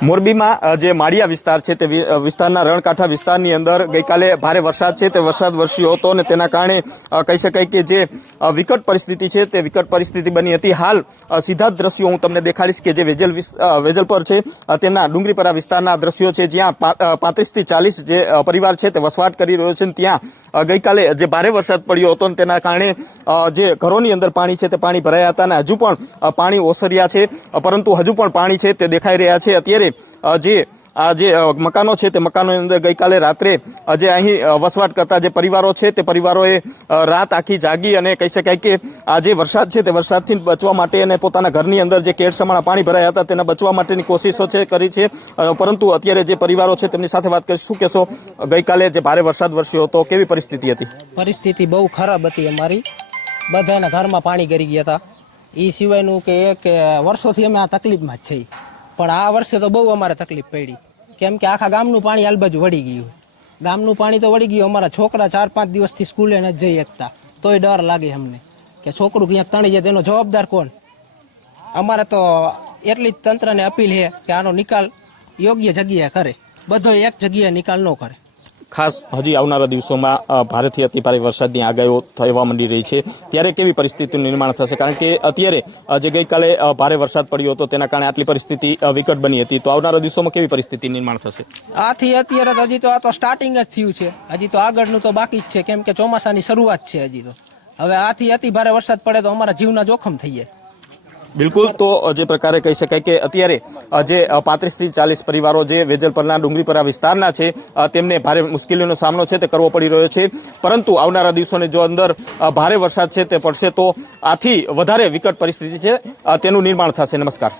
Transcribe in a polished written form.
મોરબીમાં જે માળિયા વિસ્તાર છે તે વિસ્તારના રણકાંઠા વિસ્તારની અંદર ગઈકાલે ભારે વરસાદ છે તે વરસાદ વરસ્યો હતો અને તેના કારણે કહી શકાય કે જે વિકટ પરિસ્થિતિ છે તે વિકટ પરિસ્થિતિ બની હતી. હાલ સીધા દ્રશ્યો હું તમને દેખાડીશ કે જે વેજલ પર છે તેના ડુંગરીપરા વિસ્તારના દ્રશ્યો છે જ્યાં 35 થી 40 જે પરિવાર છે તે વસવાટ કરી રહ્યો છે. ત્યાં ગઈકાલે જે ભારે વરસાદ પડ્યો હતો તેના કારણે જે ઘરોની અંદર પાણી છે તે પાણી ભરાયા હતા અને હજુ પણ પાણી ઓસર્યા છે, પરંતુ હજુ પણ પાણી છે તે દેખાઈ રહ્યા છે. અત્યારે જે મકાનો છે તે મકાનોની અંદર ગઈકાલે રાત્રે જે અહીં વસવાટ કરતા જે પરિવારો છે તે પરિવારોએ રાત આખી જાગી અને કહી શકાય કે આ જે વરસાદ છે તે વરસાદથી બચવા માટે અને પોતાના ઘરની અંદર જે કેળસમાણા પાણી ભરાયા હતા તેના બચવા માટેની કોશિશો છે કરી છે. પરંતુ અત્યારે જે પરિવારો છે તેમની સાથે વાત કરીશું. શું કહેશો, ગઈકાલે જે ભારે વરસાદ વરસ્યો હતો કેવી પરિસ્થિતિ હતી? પરિસ્થિતિ બહુ ખરાબ હતી. અમારી બધાના ઘરમાં પાણી ગરી ગયા હતા. એ સિવાયનું કે વર્ષોથી અમે આ તકલીફમાં જ છીએ, પણ આ વર્ષે તો બહુ અમારે તકલીફ પડી, કેમ કે આખા ગામનું પાણી આલબાજુ વળી ગયું. ગામનું પાણી તો વળી ગયું. અમારા છોકરા 4-5 દિવસથી સ્કૂલે ન જઈ શકતા, તોય ડર લાગે અમને કે છોકરું ક્યાંક તણી જાય તેનો જવાબદાર કોણ? અમારે તો એટલી જ તંત્રને અપીલ છે કે આનો નિકાલ યોગ્ય જગ્યાએ કરે, બધો એક જગ્યાએ નિકાલ ન કરે. ખાસ હજી આવનારા દિવસોમાં ભારેથી અતિભારે વરસાદની આગાહીઓ થવા માંડી રહી છે, ત્યારે કેવી પરિસ્થિતિનું નિર્માણ થશે? કારણ કે અત્યારે જે ગઈકાલે ભારે વરસાદ પડ્યો હતો તેના કારણે આટલી પરિસ્થિતિ વિકટ બની હતી, તો આવનારા દિવસોમાં કેવી પરિસ્થિતિ નિર્માણ થશે? આથી અત્યારે તો હજી તો આ તો સ્ટાર્ટિંગ જ થયું છે, હજી તો આગળનું તો બાકી જ છે, કેમ કે ચોમાસાની શરૂઆત છે હજી તો. હવે આથી અતિભારે વરસાદ પડે તો અમારા જીવના જોખમ થઈ જાય. બિલકુલ. તો જે પ્રકારે કહી શકાય કે અત્યારે જે 35 થી 40 પરિવારો જે વેજલપરના ડુંગરીપરા વિસ્તારના છે તેમને ભારે મુશ્કેલીનો સામનો છે તે કરવો પડી રહ્યો છે, પરંતુ આવનારા દિવસોની જો અંદર ભારે વરસાદ છે તે પડશે તો આથી વધારે વિકટ પરિસ્થિતિ છે તેનું નિર્માણ થશે. નમસ્કાર.